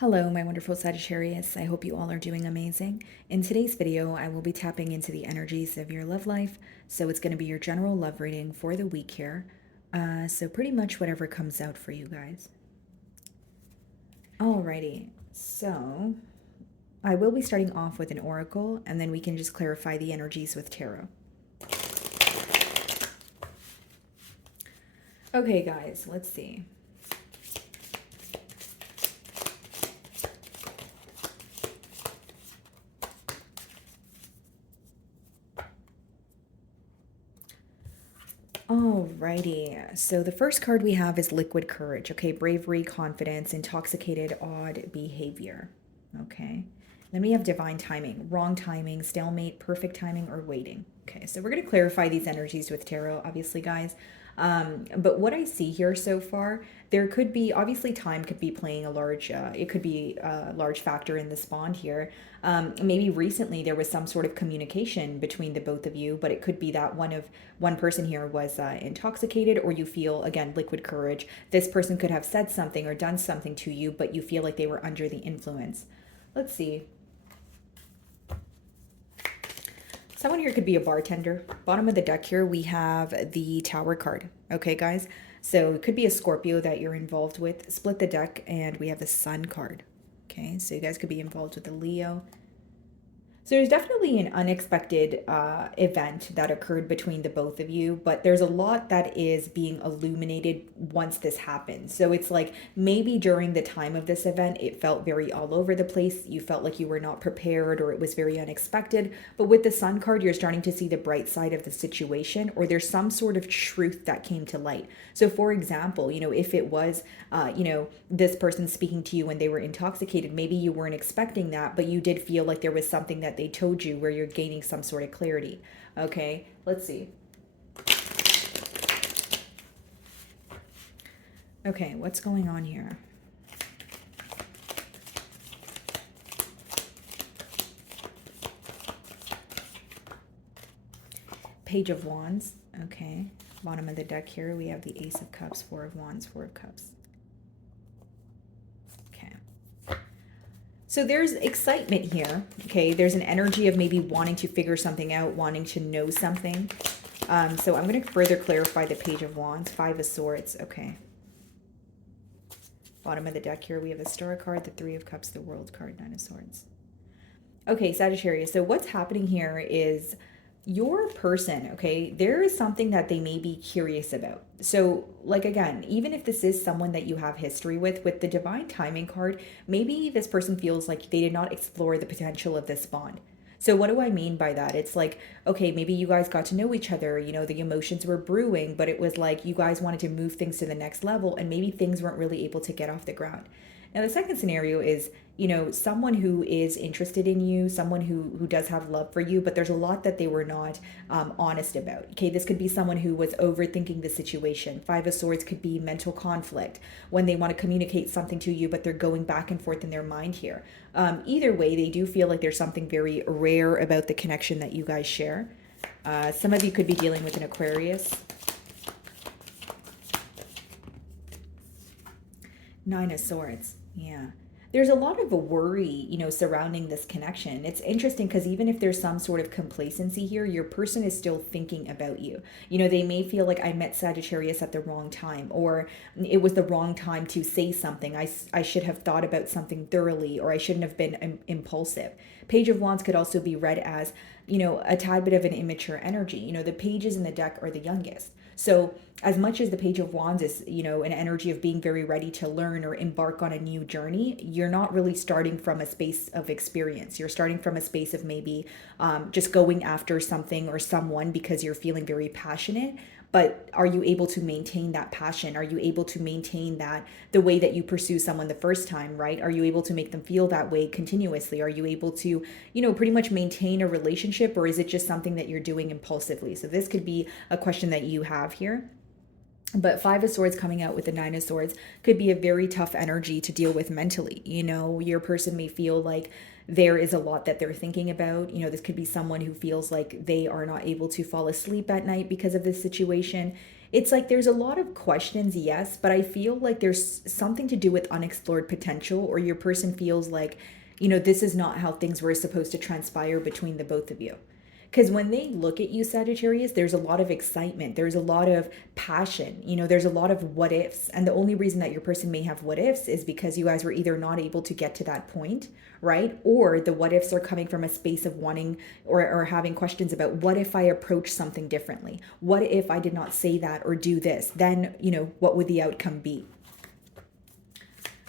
Hello, my wonderful Sagittarius. I hope you all are doing amazing. In today's video, I will be tapping into the energies of your love life. So it's going to be your general love reading for the week here. So pretty much whatever comes out for you guys. Alrighty, so I will be starting off with an oracle, and then we can just clarify the energies with tarot. Okay, guys, let's see. Alrighty, so the first card we have is Liquid Courage. Okay, bravery, confidence, intoxicated, odd behavior. Okay, then we have Divine Timing, wrong timing, stalemate, perfect timing, or waiting. Okay, so we're going to clarify these energies with tarot, obviously, guys. But what I see here so far, there could be, obviously time could be playing a large, it could be a large factor in this bond here. Maybe recently there was some sort of communication between the both of you, but it could be that one person here was intoxicated, or you feel, again, liquid courage. This person could have said something or done something to you, but you feel like they were under the influence. Let's see. Someone here could be a bartender. Bottom of the deck here, we have the Tower card. Okay, guys? So it could be a Scorpio that you're involved with. Split the deck, and we have the Sun card. Okay, so you guys could be involved with a Leo. So there's definitely an unexpected event that occurred between the both of you, but there's a lot that is being illuminated once this happens. So it's like maybe during the time of this event, it felt very all over the place. You felt like you were not prepared, or it was very unexpected. But with the Sun card, you're starting to see the bright side of the situation, or there's some sort of truth that came to light. So for example, if it was, this person speaking to you when they were intoxicated, maybe you weren't expecting that, but you did feel like there was something that they told you where you're gaining some sort of clarity. Okay, let's see. Okay, what's going on here? Page of Wands. Okay, bottom of the deck here, we have the Ace of Cups, Four of Wands, Four of Cups. So there's excitement here, okay? There's an energy of maybe wanting to figure something out, wanting to know something. So I'm going to further clarify the Page of Wands, Five of Swords, okay. Bottom of the deck here, we have the Star card, the Three of Cups, the World card, Nine of Swords. Okay, Sagittarius, so what's happening here is your person, okay, there is something that they may be curious about. So, like, again, even if this is someone that you have history with the Divine Timing card, maybe this person feels like they did not explore the potential of this bond. So what do I mean by that? It's like, okay, maybe you guys got to know each other, the emotions were brewing, but it was like you guys wanted to move things to the next level, and maybe things weren't really able to get off the ground. Now, the second scenario is, someone who is interested in you, someone who does have love for you, but there's a lot that they were not honest about. Okay, this could be someone who was overthinking the situation. Five of Swords could be mental conflict when they want to communicate something to you, but they're going back and forth in their mind here. Either way, they do feel like there's something very rare about the connection that you guys share. Some of you could be dealing with an Aquarius. Nine of Swords. Yeah. There's a lot of a worry, surrounding this connection. It's interesting because even if there's some sort of complacency here, your person is still thinking about you. They may feel like I met Sagittarius at the wrong time, or it was the wrong time to say something. I should have thought about something thoroughly, or I shouldn't have been impulsive. Page of Wands could also be read as, a tad bit of an immature energy. The pages in the deck are the youngest. So as much as the Page of Wands is, an energy of being very ready to learn or embark on a new journey, you're not really starting from a space of experience. You're starting from a space of maybe just going after something or someone because you're feeling very passionate. But are you able to maintain that passion? Are you able to maintain that the way that you pursue someone the first time, right? Are you able to make them feel that way continuously? Are you able to, pretty much maintain a relationship, or is it just something that you're doing impulsively? So this could be a question that you have here. But Five of Swords coming out with the Nine of Swords could be a very tough energy to deal with mentally. Your person may feel like there is a lot that they're thinking about. This could be someone who feels like they are not able to fall asleep at night because of this situation. It's like there's a lot of questions, yes, but I feel like there's something to do with unexplored potential, or your person feels like, this is not how things were supposed to transpire between the both of you. Because when they look at you, Sagittarius, there's a lot of excitement. There's a lot of passion. There's a lot of what ifs. And the only reason that your person may have what ifs is because you guys were either not able to get to that point, right? Or the what ifs are coming from a space of wanting or having questions about what if I approach something differently? What if I did not say that or do this? Then, what would the outcome be?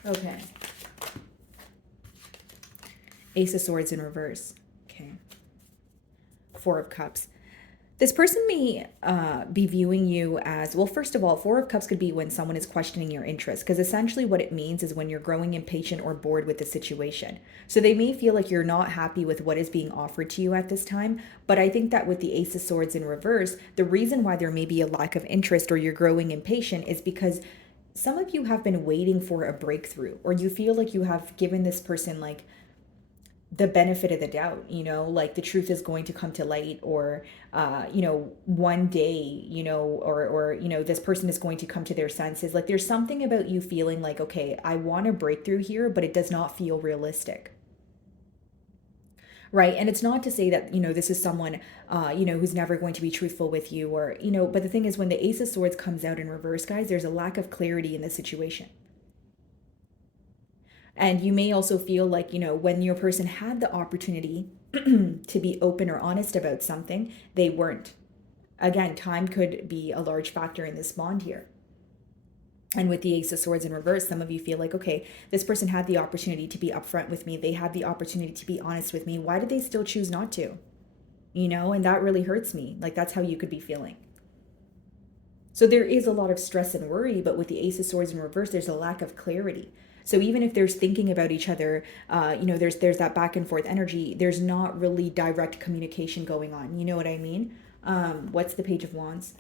Okay. Ace of Swords in reverse. Okay. Four of Cups. This person may be viewing you as, well, first of all, Four of Cups could be when someone is questioning your interest, because essentially what it means is when you're growing impatient or bored with the situation. So they may feel like you're not happy with what is being offered to you at this time, but I think that with the Ace of Swords in reverse, the reason why there may be a lack of interest or you're growing impatient is because some of you have been waiting for a breakthrough, or you feel like you have given this person like the benefit of the doubt, like the truth is going to come to light, or one day, or this person is going to come to their senses. Like there's something about you feeling like, okay, I want a breakthrough here, but it does not feel realistic. Right. And it's not to say that, this is someone, who's never going to be truthful with you, or, but the thing is, when the Ace of Swords comes out in reverse, guys, there's a lack of clarity in the situation. And you may also feel like, when your person had the opportunity to be open or honest about something, they weren't. Again, time could be a large factor in this bond here. And with the Ace of Swords in reverse, some of you feel like, okay, this person had the opportunity to be upfront with me. They had the opportunity to be honest with me. Why did they still choose not to? And that really hurts me. Like that's how you could be feeling. So there is a lot of stress and worry, but with the Ace of Swords in reverse, there's a lack of clarity. So even if there's thinking about each other, there's that back and forth energy, there's not really direct communication going on. You know what I mean? What's the Page of Wands?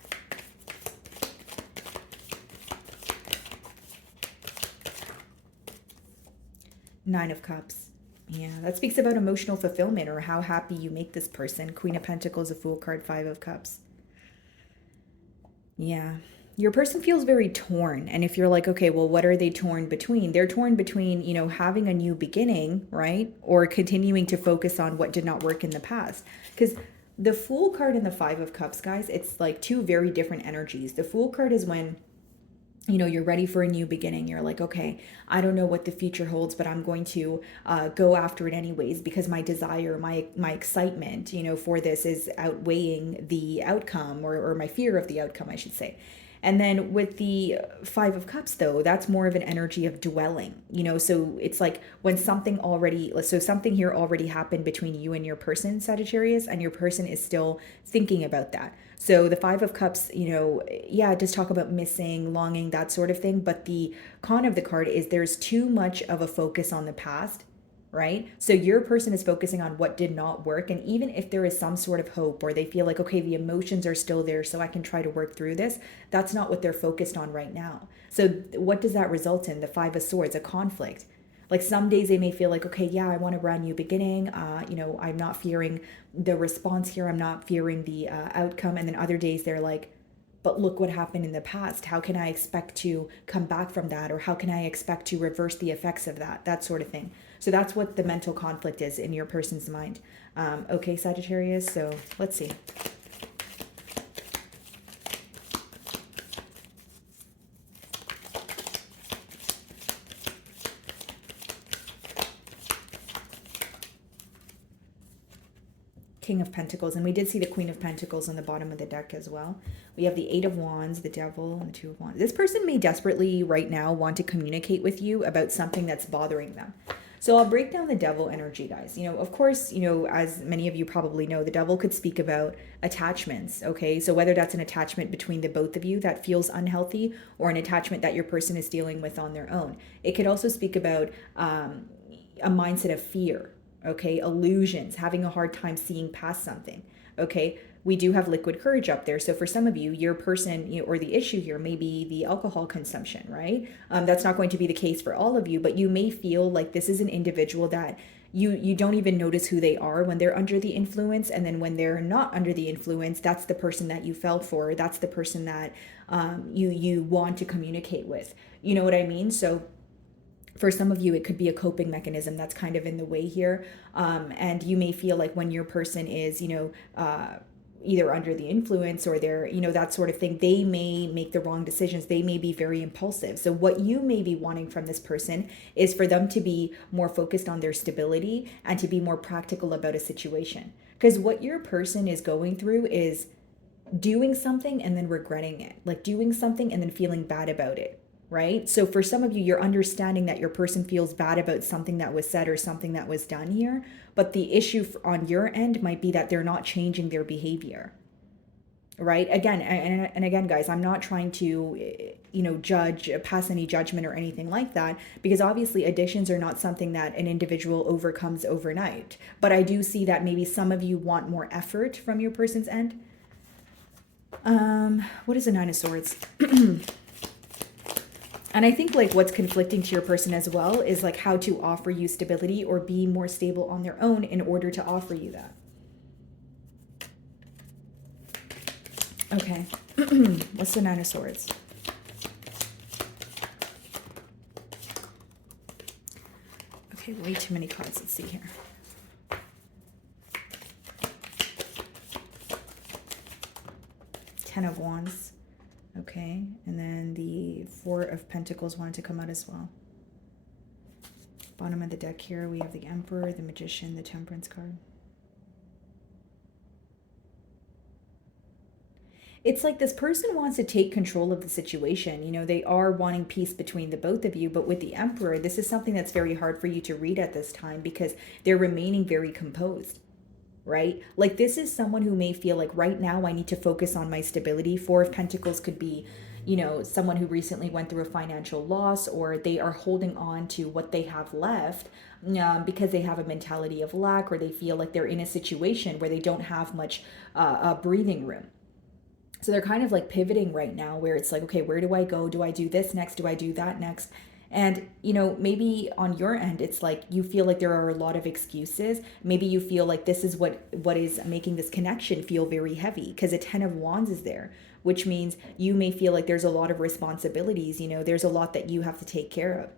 Nine of Cups. Yeah, that speaks about emotional fulfillment or how happy you make this person. Queen of Pentacles, a Fool card, Five of Cups. Yeah. Your person feels very torn. And if you're like, okay, well, what are they torn between? They're torn between, having a new beginning, right? Or continuing to focus on what did not work in the past. Because the Fool card and the Five of Cups, guys, it's like two very different energies. The Fool card is when, you're ready for a new beginning. You're like, okay, I don't know what the future holds, but I'm going to go after it anyways, because my desire, my excitement, for this is outweighing the outcome, or my fear of the outcome, I should say. And then with the Five of Cups, though, that's more of an energy of dwelling, so it's like when something here already happened between you and your person, Sagittarius, and your person is still thinking about that. So the Five of Cups, just talk about missing, longing, that sort of thing. But the con of the card is there's too much of a focus on the past, right? So your person is focusing on what did not work. And even if there is some sort of hope, or they feel like, okay, the emotions are still there, so I can try to work through this, that's not what they're focused on right now. So what does that result in? The Five of Swords, a conflict. Like some days they may feel like, okay, yeah, I want a brand new beginning. I'm not fearing the response here. I'm not fearing the outcome. And then other days they're like, but look what happened in the past. How can I expect to come back from that? Or how can I expect to reverse the effects of that? That sort of thing. So that's what the mental conflict is in your person's mind. Okay, Sagittarius, so let's see. King of Pentacles, and we did see the Queen of Pentacles on the bottom of the deck as well. We have the Eight of Wands, the Devil, and the Two of Wands. This person may desperately right now want to communicate with you about something that's bothering them. So I'll break down the Devil energy, guys. Of course, as many of you probably know, the Devil could speak about attachments, okay? So whether that's an attachment between the both of you that feels unhealthy, or an attachment that your person is dealing with on their own. It could also speak about a mindset of fear, okay? Illusions, having a hard time seeing past something, okay? We do have liquid courage up there. So for some of you, your person, or the issue here may be the alcohol consumption, right? That's not going to be the case for all of you, but you may feel like this is an individual that you don't even notice who they are when they're under the influence, and then when they're not under the influence, that's the person that you fell for. That's the person that you want to communicate with. You know what I mean? So for some of you, it could be a coping mechanism that's kind of in the way here. And you may feel like when your person is, either under the influence or they're, that sort of thing, they may make the wrong decisions. They may be very impulsive. So what you may be wanting from this person is for them to be more focused on their stability and to be more practical about a situation. Because what your person is going through is doing something and then regretting it, like doing something and then feeling bad about it. Right? So for some of you, you're understanding that your person feels bad about something that was said or something that was done here. But the issue on your end might be that they're not changing their behavior. Right? Again, and again, guys, I'm not trying to, pass any judgment or anything like that, because obviously addictions are not something that an individual overcomes overnight. But I do see that maybe some of you want more effort from your person's end. What is the Nine of Swords? And I think like what's conflicting to your person as well is like how to offer you stability or be more stable on their own in order to offer you that. Okay. What's the Nine of Swords? Okay, way too many cards. Let's see here. Ten of Wands. Okay, and then the Four of Pentacles wanted to come out as well. Bottom of the deck here, we have the Emperor, the Magician, the Temperance card. It's like this person wants to take control of the situation. They are wanting peace between the both of you, but with the Emperor, this is something that's very hard for you to read at this time because they're remaining very composed. Right? Like this is someone who may feel like right now I need to focus on my stability. Four of Pentacles could be, someone who recently went through a financial loss, or they are holding on to what they have left because they have a mentality of lack, or they feel like they're in a situation where they don't have much breathing room. So they're kind of like pivoting right now where it's like, okay, where do I go? Do I do this next? Do I do that next? And, maybe on your end, it's like you feel like there are a lot of excuses. Maybe you feel like this is what is making this connection feel very heavy, because a Ten of Wands is there, which means you may feel like there's a lot of responsibilities. There's a lot that you have to take care of.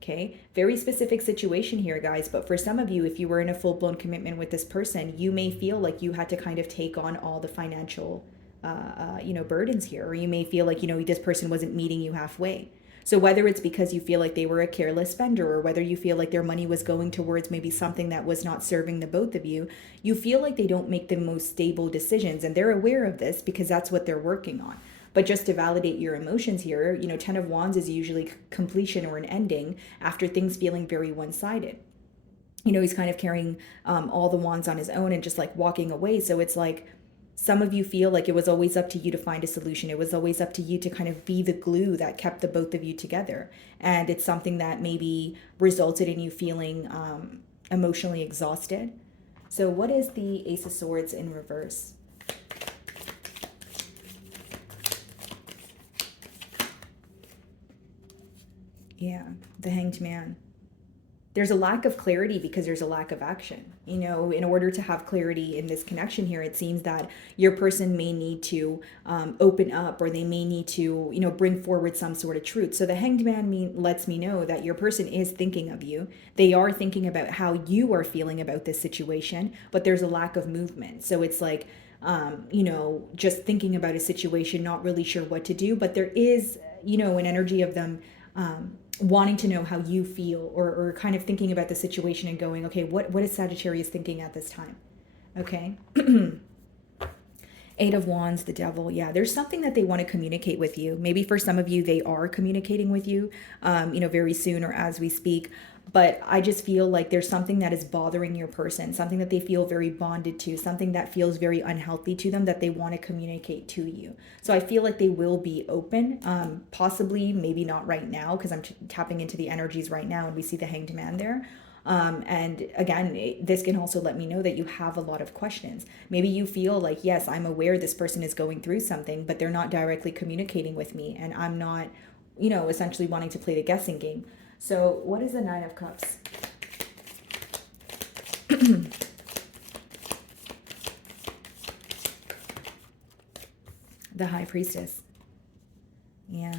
Okay, very specific situation here, guys. But for some of you, if you were in a full-blown commitment with this person, you may feel like you had to kind of take on all the financial, burdens here, or you may feel like, this person wasn't meeting you halfway. So whether it's because you feel like they were a careless spender, or whether you feel like their money was going towards maybe something that was not serving the both of you, you feel like they don't make the most stable decisions, and they're aware of this because that's what they're working on. But just to validate your emotions here, Ten of Wands is usually completion or an ending after things feeling very one-sided. He's kind of carrying all the wands on his own and just like walking away. So it's like, some of you feel like it was always up to you to find a solution. It was always up to you to kind of be the glue that kept the both of you together. And it's something that maybe resulted in you feeling emotionally exhausted. So what is the Ace of Swords in reverse? Yeah, the Hanged Man. There's a lack of clarity because there's a lack of action. In order to have clarity in this connection here, it seems that your person may need to open up, or they may need to, bring forward some sort of truth. So the Hanged Man lets me know that your person is thinking of you. They are thinking about how you are feeling about this situation, but there's a lack of movement. So it's like, just thinking about a situation, not really sure what to do, but there is, an energy of them wanting to know how you feel, or kind of thinking about the situation and going, okay, what is Sagittarius thinking at this time? Okay. Eight of Wands, the Devil. Yeah, there's something that they want to communicate with you. Maybe for some of you, they are communicating with you, very soon or as we speak. But I just feel like there's something that is bothering your person, something that they feel very bonded to, something that feels very unhealthy to them that they want to communicate to you. So I feel like they will be open, possibly, maybe not right now, because I'm tapping into the energies right now and we see the Hanged Man there. And again, this can also let me know that you have a lot of questions. Maybe you feel like, yes, I'm aware this person is going through something, but they're not directly communicating with me, and I'm not, essentially wanting to play the guessing game. So what is the Nine of Cups? The High Priestess. Yeah.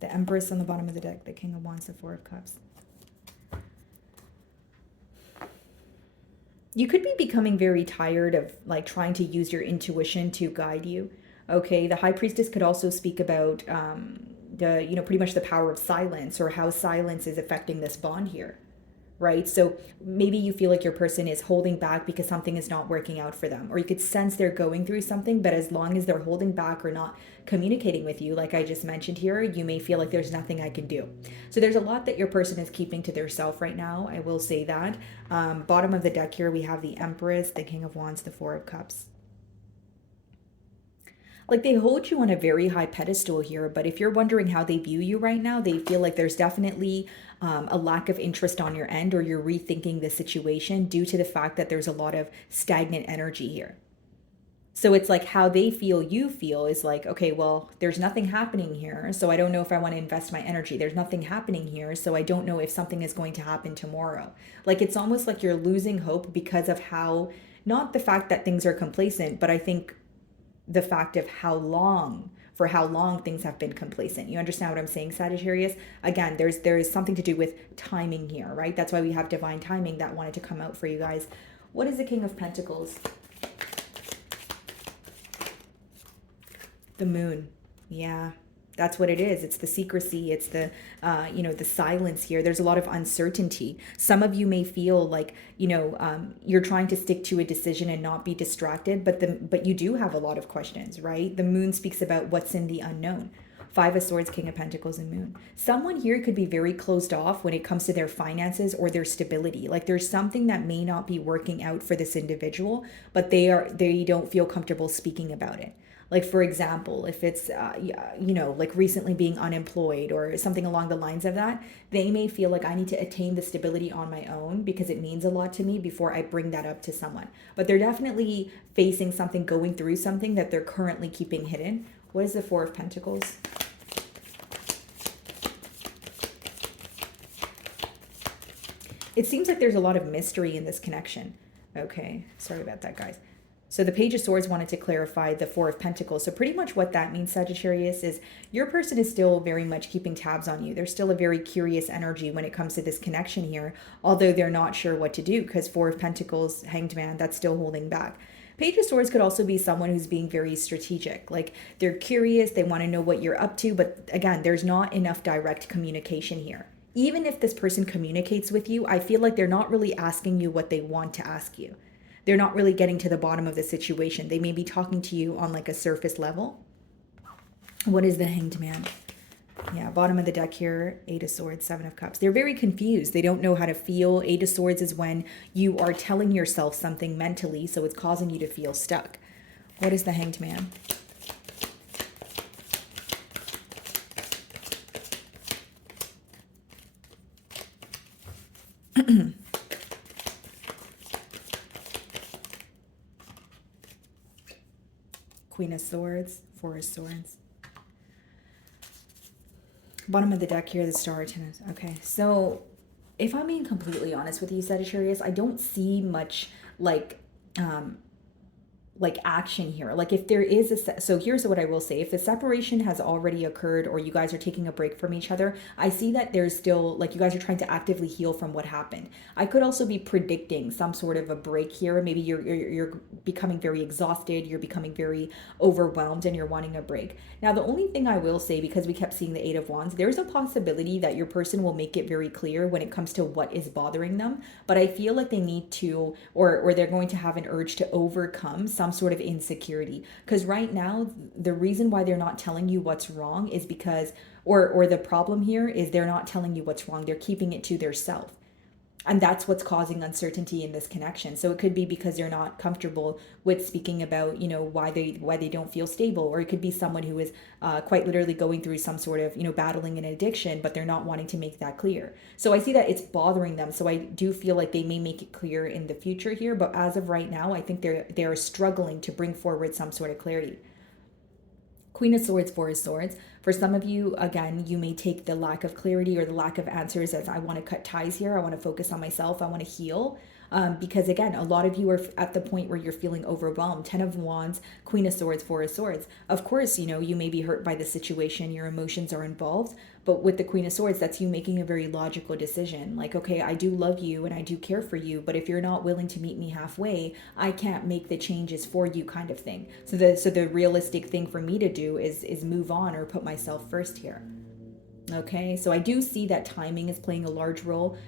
The Empress on the bottom of the deck. The King of Wands, the Four of Cups. You could be becoming very tired of like trying to use your intuition to guide you. Okay, the High Priestess could also speak about pretty much the power of silence, or how silence is affecting this bond here, right? So maybe you feel like your person is holding back because something is not working out for them, or you could sense they're going through something, but as long as they're holding back or not communicating with you, like I just mentioned here, you may feel like there's nothing I can do. So there's a lot that your person is keeping to their self right now. I will say that. Bottom of the deck here, we have the Empress, the King of Wands, the Four of Cups. Like they hold you on a very high pedestal here, but if you're wondering how they view you right now, they feel like there's definitely a lack of interest on your end, or you're rethinking the situation due to the fact that there's a lot of stagnant energy here. So it's like how they feel you feel is like, okay, well, there's nothing happening here, so I don't know if I want to invest my energy. There's nothing happening here, so I don't know if something is going to happen tomorrow. Like it's almost like you're losing hope because of how, not the fact that things are complacent, but I think the fact of for how long things have been complacent. You understand what I'm saying, Sagittarius? Again, there is something to do with timing here, right? That's why we have divine timing that wanted to come out for you guys. What is the King of Pentacles? The Moon. Yeah. That's what it is. It's the secrecy. It's the, the silence here. There's a lot of uncertainty. Some of you may feel like, you're trying to stick to a decision and not be distracted, but you do have a lot of questions, right? The Moon speaks about what's in the unknown. Five of Swords, King of Pentacles, and Moon. Someone here could be very closed off when it comes to their finances or their stability. Like there's something that may not be working out for this individual, but they don't feel comfortable speaking about it. Like, for example, if it's, like recently being unemployed or something along the lines of that, they may feel like I need to attain the stability on my own because it means a lot to me before I bring that up to someone. But they're definitely facing something, going through something that they're currently keeping hidden. What is the Four of Pentacles? It seems like there's a lot of mystery in this connection. Okay, sorry about that, guys. So the Page of Swords wanted to clarify the Four of Pentacles. So pretty much what that means, Sagittarius, is your person is still very much keeping tabs on you. There's still a very curious energy when it comes to this connection here, although they're not sure what to do because Four of Pentacles, Hanged Man, that's still holding back. Page of Swords could also be someone who's being very strategic. Like they're curious, they want to know what you're up to, but again, there's not enough direct communication here. Even if this person communicates with you, I feel like they're not really asking you what they want to ask you. They're not really getting to the bottom of the situation. They may be talking to you on like a surface level. What is the Hanged Man? Yeah, bottom of the deck here, Eight of Swords, Seven of Cups. They're very confused. They don't know how to feel. Eight of Swords is when you are telling yourself something mentally, so it's causing you to feel stuck. What is the Hanged Man? Queen of Swords, Four of Swords. Bottom of the deck here, the Star of Tennis. Okay, so if I'm being completely honest with you, Sagittarius, I don't see much like action here. Like if there is so here's what I will say. If the separation has already occurred or you guys are taking a break from each other, I see that there's still like you guys are trying to actively heal from what happened. I could also be predicting some sort of a break here. Maybe you're becoming very exhausted, you're becoming very overwhelmed and you're wanting a break. Now, the only thing I will say, because we kept seeing the Eight of Wands, there's a possibility that your person will make it very clear when it comes to what is bothering them, but I feel like they need to or they're going to have an urge to overcome some sort of insecurity, because right now the reason why they're not telling you what's wrong is because or the problem here is they're not telling you what's wrong, they're keeping it to their self, and that's what's causing uncertainty in this connection. So it could be because they're not comfortable with speaking about why they don't feel stable, or it could be someone who is quite literally going through some sort of battling an addiction, but they're not wanting to make that clear. So I see that it's bothering them, so I do feel like they may make it clear in the future here, but as of right now I think they're struggling to bring forward some sort of clarity. Queen of Swords, Four of Swords. For some of you, again, you may take the lack of clarity or the lack of answers as I want to cut ties here. I want to focus on myself. I want to heal. Because again, a lot of you are at the point where you're feeling overwhelmed. Ten of Wands, Queen of Swords, Four of Swords. Of course, you may be hurt by the situation. Your emotions are involved. But with the Queen of Swords, that's you making a very logical decision. Like, okay, I do love you and I do care for you, but if you're not willing to meet me halfway, I can't make the changes for you, kind of thing. So the realistic thing for me to do is move on or put myself first here. Okay, so I do see that timing is playing a large role,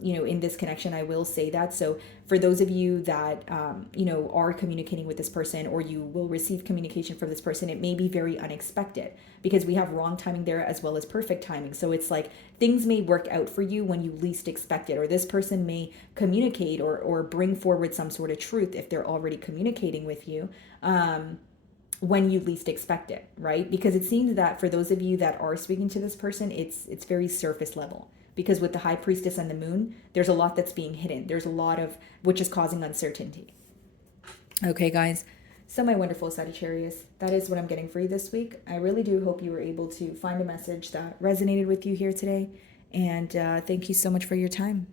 in this connection. I will say that. So for those of you that, are communicating with this person, or you will receive communication from this person, it may be very unexpected because we have wrong timing there as well as perfect timing. So it's like things may work out for you when you least expect it, or this person may communicate or bring forward some sort of truth if they're already communicating with you. When you least expect it, right? Because it seems that for those of you that are speaking to this person, it's very surface level. Because with the High Priestess and the Moon, there's a lot that's being hidden. There's a lot of which is causing uncertainty. Okay, guys. So my wonderful Sagittarius, that is what I'm getting for you this week. I really do hope you were able to find a message that resonated with you here today. And thank you so much for your time.